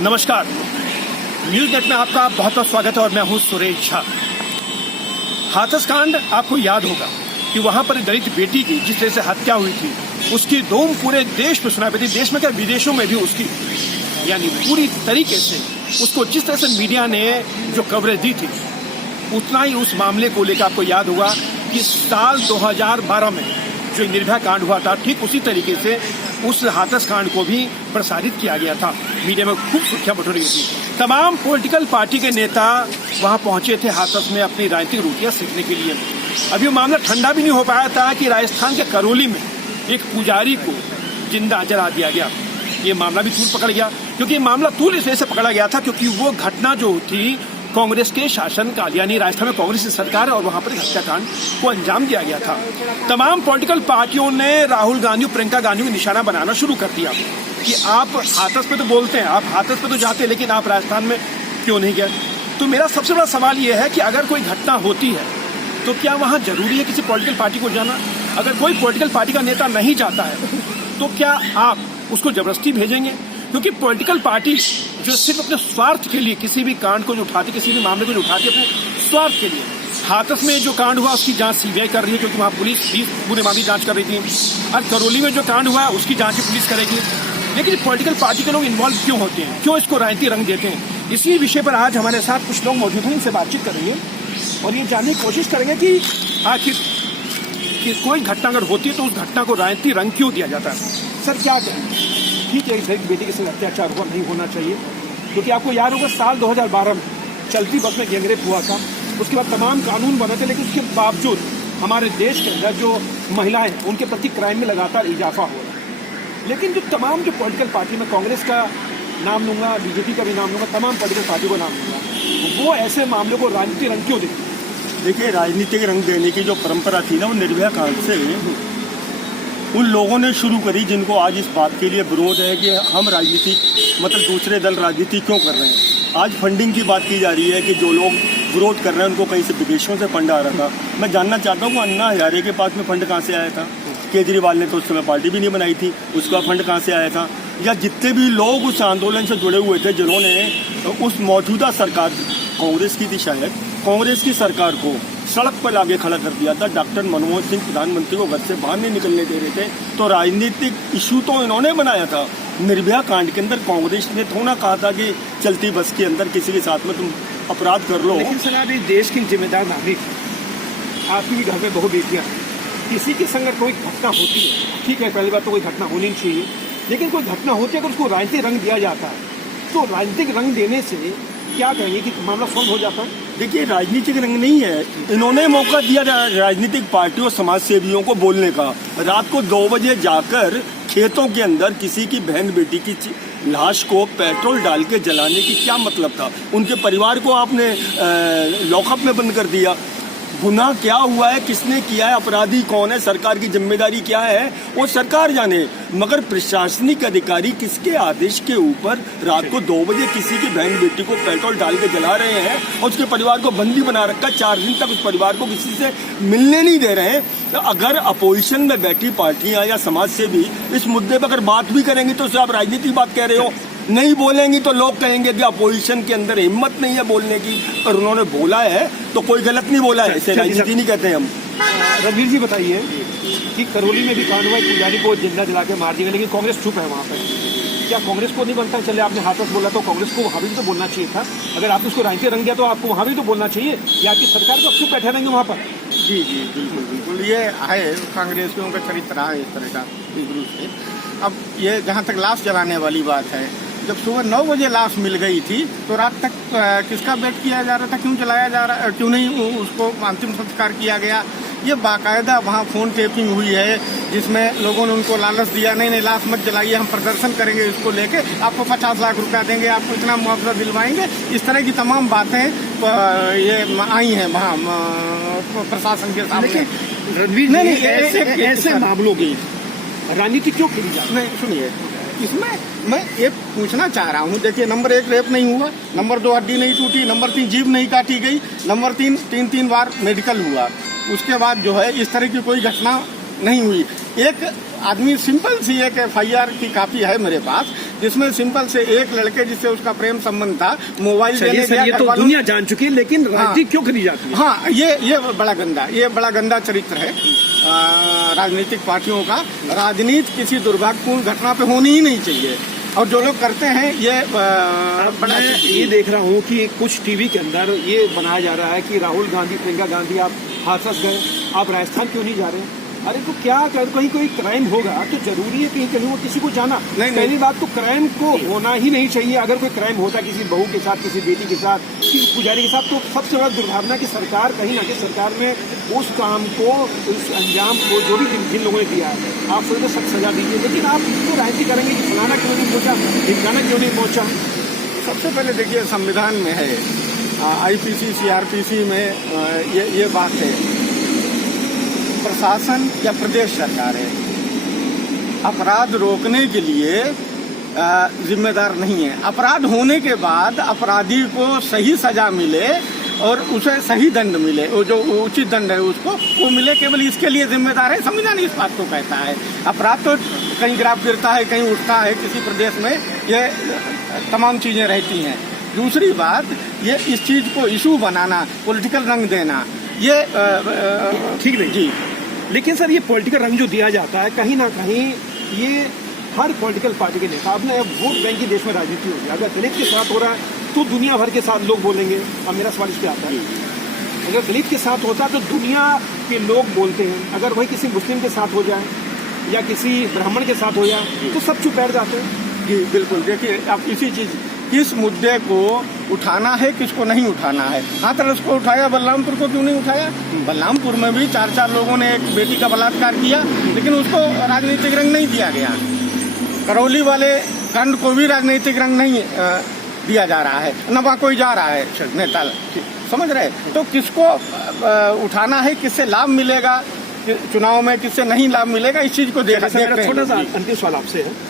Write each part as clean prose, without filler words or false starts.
नमस्कार, news net में आपका बहुत बहुत स्वागत है और मैं हूं सुरेश झा। हाथरस कांड आपको याद होगा कि वहां पर दलित बेटी की जिस तरह से हत्या हुई थी, उसकी धूम पूरे देश में सुनाई पड़ी थी। देश में क्या, विदेशों में भी उसकी यानी पूरी तरीके से उसको जिस तरह से मीडिया ने जो कवरेज दी थी, उतना ही उस मामले को लेकर आपको याद होगा कि साल 2012 में जो निर्भया कांड हुआ था, ठीक उसी तरीके से उस हाथरस कांड को भी प्रसारित किया गया था। मीडिया में खूब सुर्खियां बटोरी थी। तमाम पॉलिटिकल पार्टी के नेता वहां पहुंचे थे हाथरस में अपनी राजनीतिक रोटियां सेकने के लिए। अभी वो मामला ठंडा भी नहीं हो पाया था कि राजस्थान के करौली में एक पुजारी को जिंदा जला दिया गया। ये मामला भी तूल पकड़ गया, क्योंकि ये मामला तूल इस वजह से पकड़ा गया था क्योंकि वो घटना जो थी कांग्रेस के शासनकाल, यानी राजस्थान में कांग्रेस की सरकार है और वहां पर हत्याकांड को अंजाम दिया गया था। तमाम पॉलिटिकल पार्टियों ने राहुल गांधी और प्रियंका गांधी को निशाना बनाना शुरू कर दिया कि आप हाथरस पे तो बोलते हैं, आप हाथरस पे तो जाते हैं, लेकिन आप राजस्थान में क्यों नहीं गए। तो मेरा सबसे बड़ा सवाल यह है कि अगर कोई घटना होती है तो क्या वहां जरूरी है किसी पॉलिटिकल पार्टी को जाना? अगर कोई पॉलिटिकल पार्टी का नेता नहीं जाता है तो क्या आप उसको जबरदस्ती भेजेंगे? क्योंकि पॉलिटिकल पार्टी जो सिर्फ अपने स्वार्थ के लिए किसी भी कांड को जो उठाती, किसी भी मामले को जो उठाती अपने स्वार्थ के लिए। हाथरस में जो कांड हुआ उसकी जांच सीबीआई कर रही है, क्योंकि वहां पुलिस भी पूरे मामले की जांच कर रही थी। और करौली में जो कांड हुआ उसकी जांच भी पुलिस करेगी। लेकिन पॉलिटिकल पार्टी के लोग इन्वॉल्व क्यों होते हैं, क्यों इसको राजनीतिक रंग देते हैं? इसी विषय पर आज हमारे साथ कुछ लोग मौजूद हैं, इनसे बातचीत करेंगे और ये जानने की कोशिश करेंगे कि आखिर कि कोई घटना अगर होती है तो उस घटना को राजनीतिक रंग क्यों दिया जाता है। सर क्या कहें? ठीक है, एक बेटी के संग अत्याचार हुआ, नहीं होना चाहिए, क्योंकि आपको याद होगा साल 2012 में चलती बस में गैंगरेप हुआ था। उसके बाद तमाम कानून बने थे, लेकिन उसके बावजूद हमारे देश के अंदर जो महिलाएं हैं उनके प्रति क्राइम में लगातार इजाफा हो रहा है। लेकिन जो तमाम जो पॉलिटिकल पार्टी में कांग्रेस का नाम लूंगा, बीजेपी का भी नाम लूंगा, तमाम पॉलिटिकल पार्टी को नाम लूंगा, वो ऐसे मामलों को राजनीतिक रंग क्यों देती है? देखिए, राजनीतिक रंग देने की जो परंपरा थी ना, वो निर्भया कांड से उन लोगों ने शुरू करी जिनको आज इस बात के लिए विरोध है कि हम राजनीति मतलब दूसरे दल राजनीति क्यों कर रहे हैं। आज फंडिंग की बात की जा रही है कि जो लोग विरोध कर रहे हैं उनको कहीं से विदेशों से फंड आ रहा था। मैं जानना चाहता हूँ अन्ना हजारे के पास में फंड कहाँ से आया था? केजरीवाल ने तो उस समय पार्टी भी नहीं बनाई थी, उसका फंड कहाँ से आया था? या जितने भी लोग उस आंदोलन से जुड़े हुए थे जिन्होंने उस मौजूदा सरकार, कांग्रेस की थी शायद, कांग्रेस की सरकार को सड़क पर आगे खड़ा कर दिया था। डॉक्टर मनमोहन सिंह प्रधानमंत्री को घर से बाहर नहीं निकलने दे रहे थे, तो राजनीतिक इशू तो इन्होंने बनाया था। निर्भया कांड के अंदर कांग्रेस ने थोड़ा कहा था कि चलती बस के अंदर किसी के साथ में तुम अपराध कर लो। लेकिन सर, आप देश की जिम्मेदार नागरिक, आपकी भी घर में बहु बेटियां, किसी के संग कोई घटना होती है, ठीक है, पहली बात तो कोई घटना होनी नहीं चाहिए, लेकिन कोई घटना होती है अगर उसको राजनीतिक रंग दिया जाता है तो राजनीतिक रंग देने से क्या कहेंगे कि मामला सॉल्व हो जाता है? देखिए, राजनीतिक रंग नहीं है, इन्होंने मौका दिया राजनीतिक पार्टियों और समाज सेवियों को बोलने का। रात को 2 बजे जाकर खेतों के अंदर किसी की बहन बेटी की लाश को पेट्रोल डाल के जलाने की क्या मतलब था? उनके परिवार को आपने लॉकअप में बंद कर दिया। गुनाह क्या हुआ है, किसने किया है, अपराधी कौन है, सरकार की जिम्मेदारी क्या है, वो सरकार जाने। मगर प्रशासनिक अधिकारी किसके आदेश के ऊपर रात को 2 बजे किसी की बहन बेटी को पेट्रोल डाल के जला रहे हैं और उसके परिवार को बंदी बना रखा, 4 दिन तक उस परिवार को किसी से मिलने नहीं दे रहे हैं। तो अगर अपोजिशन में बैठी पार्टियां या समाज से भी इस मुद्दे पर अगर बात भी करेंगी तो आप राजनीतिक बात कह रहे हो, नहीं बोलेंगी तो लोग कहेंगे कि अपोजिशन के अंदर हिम्मत नहीं है बोलने की। और उन्होंने बोला है तो कोई गलत नहीं बोला है, इसे राजनीति नहीं कहते हम। रघुवीर जी बताइए कि करौली में भी कांड हुआ, पुजारी को जिंदा जला के मार दिया, लेकिन कांग्रेस चुप है वहाँ पे। क्या कांग्रेस को नहीं बनता? चले आपने हाथरस बोला तो कांग्रेस को वहाँ भी तो बोलना चाहिए था। अगर आपने उसको राजनीतिक रंग दिया तो आपको वहाँ भी तो बोलना चाहिए, या आपकी सरकार को क्यों बैठे रहेंगे वहाँ पर? जी जी बिल्कुल बिल्कुल, ये है कांग्रेसियों का चरित्र रहा है इस तरह का शुरू से। अब ये जहाँ तक लाश जलाने वाली बात है, जब सुबह 9 बजे लाश मिल गई थी तो रात तक किसका वेट किया जा रहा था? क्यों जलाया जा रहा, क्यों नहीं उसको अंतिम संस्कार किया गया? ये बाकायदा वहाँ फोन टेपिंग हुई है जिसमें लोगों ने उनको लालच दिया, नहीं लाश मत जलाइए, हम प्रदर्शन करेंगे इसको लेके, आपको 50 लाख रुपया देंगे, आपको इतना मुआवजा दिलवाएंगे। इस तरह की तमाम बातें ये आई हैं वहाँ प्रशासन के सामने। रणवीर नहीं, ऐसे मामलों की राजनीति क्यों खेली जाती है? नहीं सुनिए, इसमें मैं ये पूछना चाह रहा हूँ, देखिए, नंबर 1 रेप नहीं हुआ, नंबर 2 हड्डी नहीं टूटी, नंबर 3 जीभ नहीं काटी गई, नंबर 3 बार मेडिकल हुआ। उसके बाद जो है इस तरह की कोई घटना नहीं हुई। एक आदमी सिंपल सी एक FIR की कापी है मेरे पास जिसमें सिंपल से एक लड़के जिससे उसका प्रेम संबंध था, मोबाइल देने गया, ये तो दुनिया जान चुकी है, लेकिन राजनीति क्यों करी जाती है? हाँ, ये बड़ा गंदा चरित्र है राजनीतिक पार्टियों का। राजनीति किसी दुर्भाग्यपूर्ण घटना पे होनी ही नहीं चाहिए, और जो लोग करते हैं मैं ये देख रहा हूँ कि कुछ टीवी के अंदर ये बनाया जा रहा है कि राहुल गांधी, प्रियंका गांधी आप हाथरस गए, आप राजस्थान क्यों नहीं जा रहे? अरे तो क्या कहीं कोई क्राइम होगा तो जरूरी है कहीं वो किसी को जाना? नहीं, पहली बात तो क्राइम को होना ही नहीं चाहिए। अगर कोई क्राइम होता किसी बहू के साथ, किसी बेटी के साथ, किसी पुजारी के साथ, तो सबसे बड़ा दुर्भावना कि सरकार कहीं ना कहीं सरकार में उस काम को, उस अंजाम को जो भी जिन लोगों ने दिया है, आप सबको सख्त सजा दीजिए। लेकिन आप तो राजनीति करेंगे कि फलाना क्यों नहीं पहुंचा, ढिमकाना क्यों नहीं पहुंचा? सबसे पहले देखिए, संविधान में है, IPC CRPC में ये बात है, प्रशासन या प्रदेश सरकार है अपराध रोकने के लिए जिम्मेदार नहीं है। अपराध होने के बाद अपराधी को सही सजा मिले और उसे सही दंड मिले, वो जो उचित दंड है उसको वो मिले, केवल इसके लिए जिम्मेदार है। संविधान इस बात को कहता है। अपराध तो कहीं गिराफ गिरता है, कहीं उठता है, किसी प्रदेश में ये तमाम चीजें रहती हैं। दूसरी बात, ये इस चीज को इशू बनाना, पॉलिटिकल रंग देना, ये ठीक नहीं जी। लेकिन सर, ये पॉलिटिकल रंग जो दिया जाता है, कहीं ना कहीं ये हर पॉलिटिकल पार्टी के नेता, अब वोट बैंक की देश में राजनीति हो गई। अगर दलित के साथ हो रहा है तो दुनिया भर के साथ लोग बोलेंगे। अब मेरा सवाल इस पे आता है, अगर दलित के साथ होता है तो दुनिया के लोग बोलते हैं। अगर वही किसी मुस्लिम के साथ हो जाए या किसी ब्राह्मण के साथ हो जाए तो सब चुप बैठ जाते हैं। जी बिल्कुल। देखिए, आप इसी चीज, किस मुद्दे को उठाना है, किसको नहीं उठाना है। हाथरस को उठाया, बलरामपुर को क्यों नहीं उठाया? बलरामपुर में भी 4 लोगों ने एक बेटी का बलात्कार किया, लेकिन उसको राजनीतिक रंग नहीं दिया गया। करौली वाले कांड को भी राजनीतिक रंग नहीं दिया जा रहा है, न वहाँ कोई जा रहा है नेता, समझ रहे? तो किसको उठाना है, किससे लाभ मिलेगा चुनाव में, किससे नहीं लाभ मिलेगा, इस चीज को देखते हैं। छोटा सा अंतिम सवाल आपसे है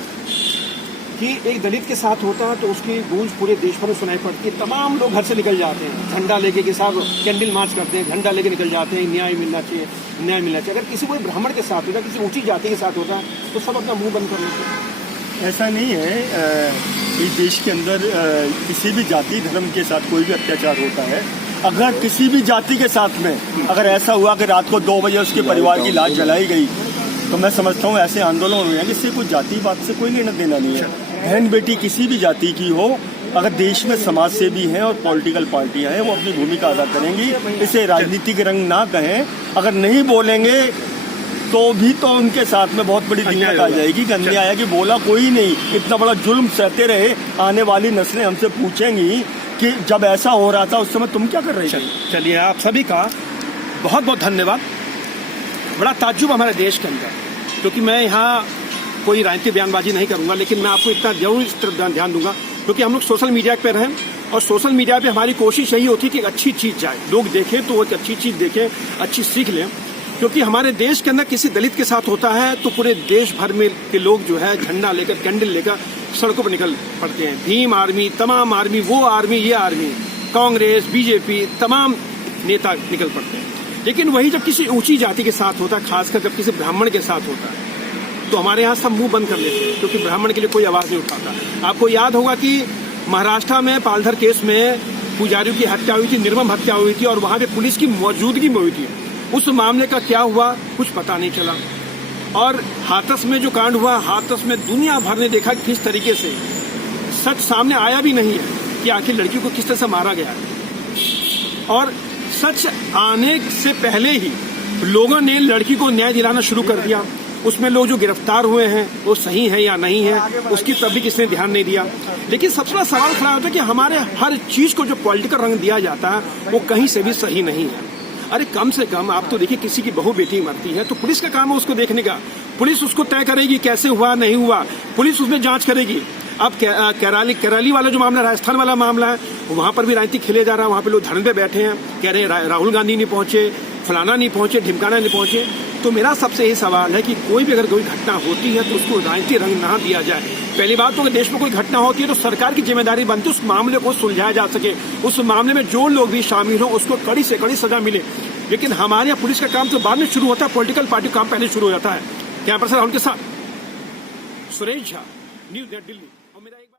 कि एक दलित के साथ होता है तो उसकी गूंज पूरे देश भर में सुनाई पड़ती है। तमाम लोग घर से निकल जाते हैं, झंडा लेके के साथ कैंडल मार्च करते हैं, झंडा लेके निकल जाते हैं, न्याय मिलना चाहिए, न्याय मिलना चाहिए। अगर किसी कोई ब्राह्मण के साथ होता है, किसी ऊंची जाति के साथ होता है, तो सब अपना मुंह बंद कर लेते हैं। ऐसा नहीं है। इस देश के अंदर किसी भी जाति धर्म के साथ कोई भी अत्याचार होता है। अगर किसी भी जाति के साथ में अगर ऐसा हुआ कि रात को 2 बजे उसके परिवार की लाश जलाई गई, तो मैं समझता हूँ ऐसे आंदोलन हुए हैं जिससे कोई जाति बात से कोई लेना देना नहीं है। बहन बेटी किसी भी जाति की हो, अगर देश में समाज सेवी हैं और पॉलिटिकल पार्टियां हैं, वो अपनी भूमिका अदा करेंगी। इसे राजनीतिक रंग ना कहें। अगर नहीं बोलेंगे तो भी तो उनके साथ में बहुत बड़ी दिक्कत आ जाएगी कि अन्याय है कि बोला कोई नहीं, इतना बड़ा जुल्म सहते रहे। आने वाली नस्लें हमसे पूछेंगी कि जब ऐसा हो रहा था उस समय तुम क्या कर रहे थे? चलिए, आप सभी का बहुत बहुत धन्यवाद। बड़ा ताज्जुब हमारे देश के अंदर, क्योंकि मैं यहाँ कोई राजनीतिक बयानबाजी नहीं करूंगा, लेकिन मैं आपको इतना जरूर इस तरफ ध्यान दूंगा, क्योंकि हम लोग सोशल मीडिया पे रहें और सोशल मीडिया पे हमारी कोशिश यही होती है कि एक अच्छी चीज जाए, लोग देखें तो एक अच्छी चीज देखें, अच्छी सीख लें। क्योंकि हमारे देश के अंदर किसी दलित के साथ होता है तो पूरे देश भर में के लोग जो है झंडा लेकर, कैंडल लेकर सड़कों पर निकल पड़ते हैं। भीम आर्मी, तमाम आर्मी, वो आर्मी, ये आर्मी, कांग्रेस, बीजेपी, तमाम नेता निकल पड़ते हैं। लेकिन वही जब किसी ऊंची जाति के साथ होता है, खासकर जब किसी ब्राह्मण के साथ होता है, तो हमारे यहाँ सब मुंह बंद कर लेते हैं, क्योंकि ब्राह्मण के लिए कोई आवाज नहीं उठाता। आपको याद होगा कि महाराष्ट्र में पालघर केस में पुजारियों की हत्या हुई थी, निर्मम हत्या हुई थी, और वहां पे पुलिस की मौजूदगी में हुई थी। उस मामले का क्या हुआ कुछ पता नहीं चला। और हाथरस में जो कांड हुआ, हाथरस में दुनिया भर ने देखा किस तरीके से सच सामने आया भी नहीं है कि आखिर लड़की को किस तरह से मारा गया है। और सच आने से पहले ही लोगों ने लड़की को न्याय दिलाना शुरू कर दिया। उसमें लोग जो गिरफ्तार हुए हैं वो सही है या नहीं है, उसकी तब भी किसने ध्यान नहीं दिया। लेकिन सबसे बड़ा सवाल खड़ा होता है कि हमारे हर चीज को जो पॉलिटिकल रंग दिया जाता है वो कहीं से भी सही नहीं है। अरे कम से कम आप तो देखिए, किसी की बहू बेटी मरती है तो पुलिस का काम है उसको देखने का। पुलिस उसको तय करेगी कैसे हुआ नहीं हुआ, पुलिस उसमें जांच करेगी। अब कराली वाला जो मामला, राजस्थान वाला मामला है, वहां पर भी राजनीति खेले जा रहा है। वहां पे लोग धरने पे बैठे हैं, कह रहे हैं राहुल गांधी नहीं पहुंचे, फलाना नहीं पहुंचे, ढिमकाना नहीं पहुंचे। तो मेरा सबसे यही सवाल है कि कोई भी अगर कोई घटना होती है तो उसको राजनीतिक रंग ना दिया जाए। पहली बात तो देश में कोई घटना होती है तो सरकार की जिम्मेदारी बनती है उस मामले को सुलझाया जा सके, उस मामले में जो लोग भी शामिल हो उसको कड़ी से कड़ी सजा मिले। लेकिन हमारे यहाँ पुलिस का काम तो बाद में शुरू होता है, पॉलिटिकल पार्टी का काम पहले शुरू हो जाता है। कैमरा पर्सन उनके साथ सुरेश झा, न्यूज़ 8 दिल्ली।